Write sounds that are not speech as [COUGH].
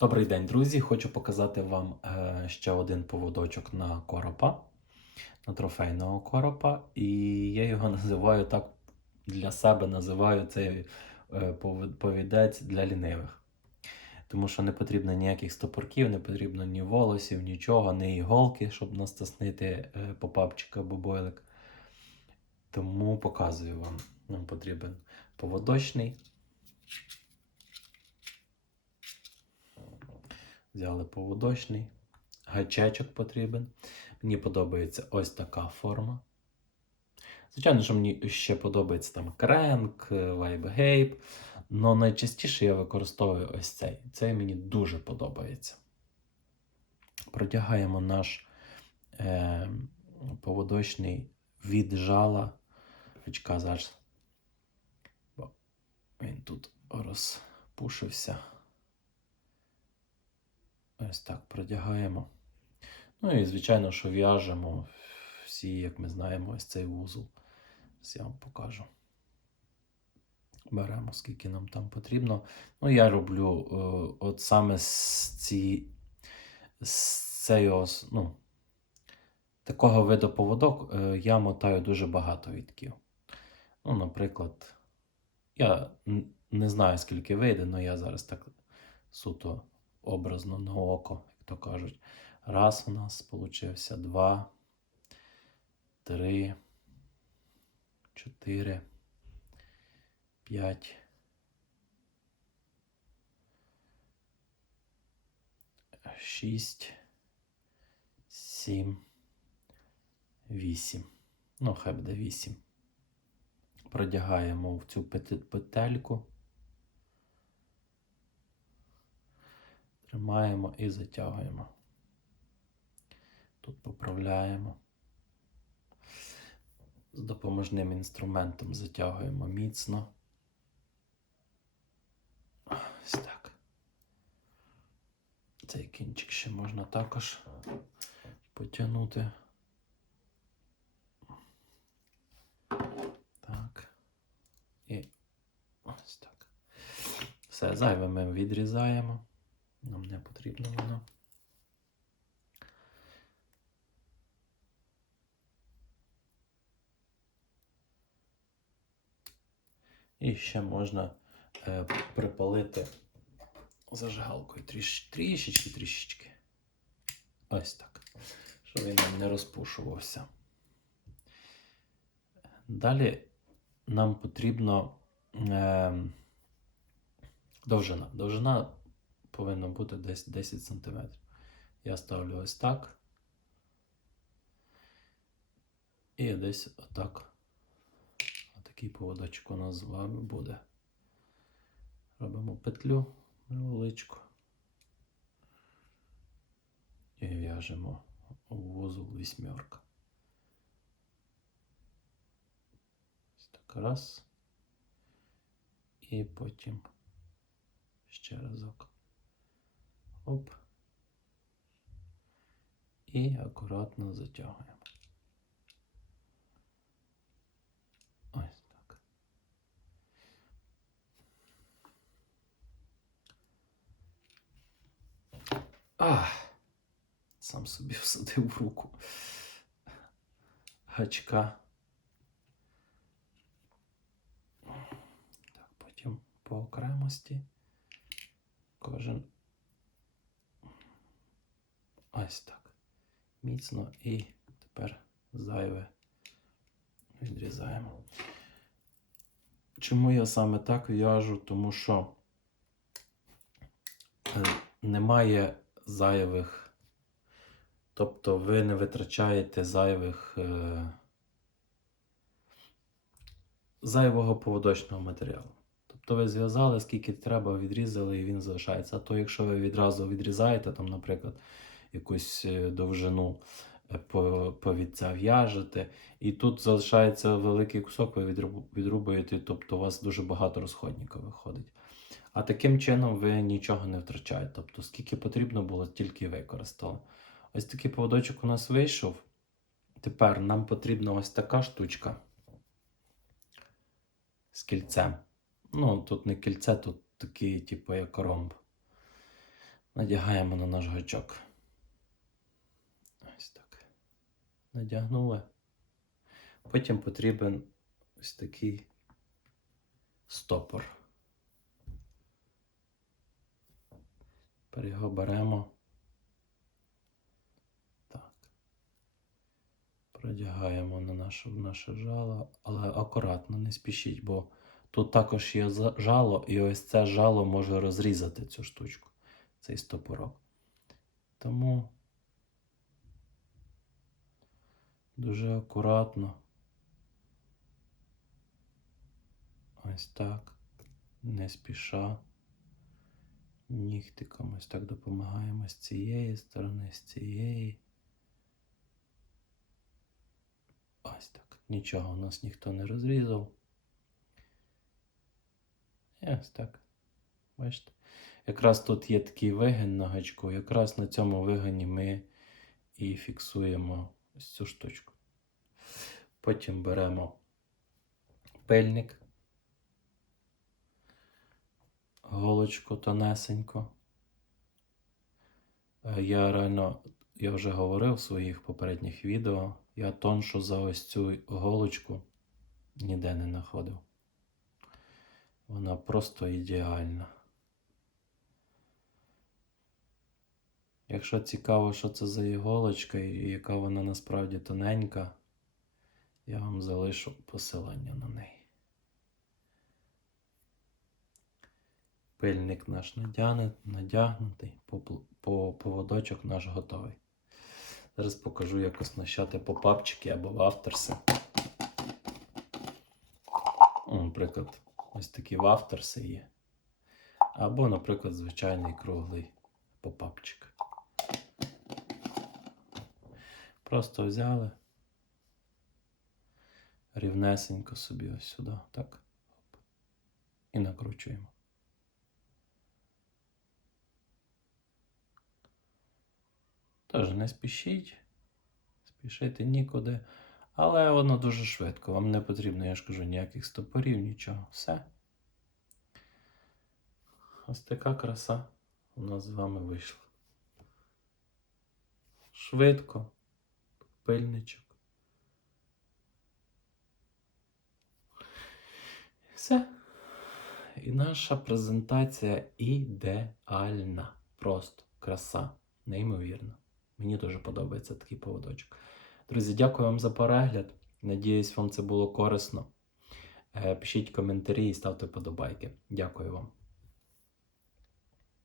Добрий день, друзі! Хочу показати вам е, ще один поводочок на коропа, на трофейного коропа. І я його [LAUGHS] називаю так для себе називаю цей е, повідець для лінивих. Тому що не потрібно ніяких стопорків, не потрібно ні волосів, нічого, ні іголки, щоб настаснити е, попапчик або бойлик. Тому показую вам. Нам потрібен поводочний. Взяли поводочний, гачечок потрібен. Мені подобається ось така форма. Звичайно, що мені ще подобається там кренк, вайбгейп, але найчастіше я використовую ось цей. Цей мені дуже подобається. Продягаємо наш е, поводочний від жала. Гачка зараз. Бо він тут розпушився. Ось так продягаємо. Ну і, звичайно, що в'яжемо всі, як ми знаємо, ось цей вузол. Зараз я вам покажу. Беремо, скільки нам там потрібно. Ну, я роблю е, от саме з ці, з ос, ну, такого виду поводок е, я мотаю дуже багато вітків. Ну, наприклад, я не знаю, скільки вийде, але я зараз так суто образно на око, як то кажуть. Раз у нас получився, два, три, чотири, п'ять. Шість, сім, вісім. Ну, хай буде вісім. Продягаємо в цю пете- петельку. Тримаємо і затягуємо. Тут поправляємо. З допоможним інструментом затягуємо міцно. Ось так. Цей кінчик ще можна також потягнути. Так. І ось так. Все, зайве ми відрізаємо. Нам не потрібно воно. І ще можна е, припалити зажигалкою тріш, трішечки, трішечки. Ось так. Щоб він нам не розпушувався. Далі нам потрібно е, довжина. Довжина повинна бути десь 10 см. Я ставлю ось так. І десь отак. Отакий поводочок у нас з вами буде. Робимо петлю невеличку. І в'яжемо вузол вісьмерка. Ось так раз. І потім ще разок. Оп. І акуратно затягуємо. Ось так. Ах! Сам собі всадив в руку. Гачка. Так, потім по окремості. Кожен ось так. Міцно і тепер зайве відрізаємо. Чому я саме так в'яжу? Тому що е, немає зайвих, тобто ви не витрачаєте зайвих е, зайвого поводочного матеріалу. Тобто ви зв'язали, скільки треба, відрізали, і він залишається. А то, якщо ви відразу відрізаєте, там, наприклад, якусь е, довжину е, по- повідця в'яжете, і тут залишається великий кусок, ви відруб- відрубуєте, тобто у вас дуже багато розходника виходить. А таким чином ви нічого не втрачаєте. Тобто, скільки потрібно було, тільки використали. Ось такий поводочок у нас вийшов. Тепер нам потрібна ось така штучка з кільцем. Ну, тут не кільце, тут такий, типу, як ромб. Надягаємо на наш гачок. Ось так. Надягнули. Потім потрібен ось такий стопор. Тепер його беремо. Так. Продягаємо на наше, наше жало, але акуратно, не спішіть, бо тут також є жало, і ось це жало може розрізати цю штучку, цей стопорок. Тому дуже акуратно. Ось так. Не спіша. Нігтиком ось так допомагаємо з цієї сторони, з цієї. Ось так. Нічого у нас ніхто не розрізав. І ось так. Бачите? Якраз тут є такий вигин на гачку. Якраз на цьому вигині ми і фіксуємо ось цю штучку. Потім беремо пильник, голочку тонесенько. Е, Я реально, я вже говорив в своїх попередніх відео, я тоншу за ось цю голочку ніде не знаходив. Вона просто ідеальна. Якщо цікаво, що це за іголочка і яка вона насправді тоненька, я вам залишу посилання на неї. Пильник наш надягнутий, по, поводочок наш готовий. Зараз покажу, як оснащати попапчики або вафтерси. Наприклад, ось такі вафтерси є. Або, наприклад, звичайний круглий попапчик. Просто взяли рівнесенько собі ось сюди, так? І накручуємо. Тож не спішіть, спішити нікуди. Але воно дуже швидко. Вам не потрібно, я ж кажу, ніяких стопорів, нічого. Все. Ось така краса у нас з вами вийшла. Швидко. Пильничок. Все. І наша презентація ідеальна. Просто краса. Неймовірно. Мені дуже подобається такий поводочок. Друзі, дякую вам за перегляд. Надіюсь, вам це було корисно. Е, Пишіть коментарі і ставте подобайки. Дякую вам.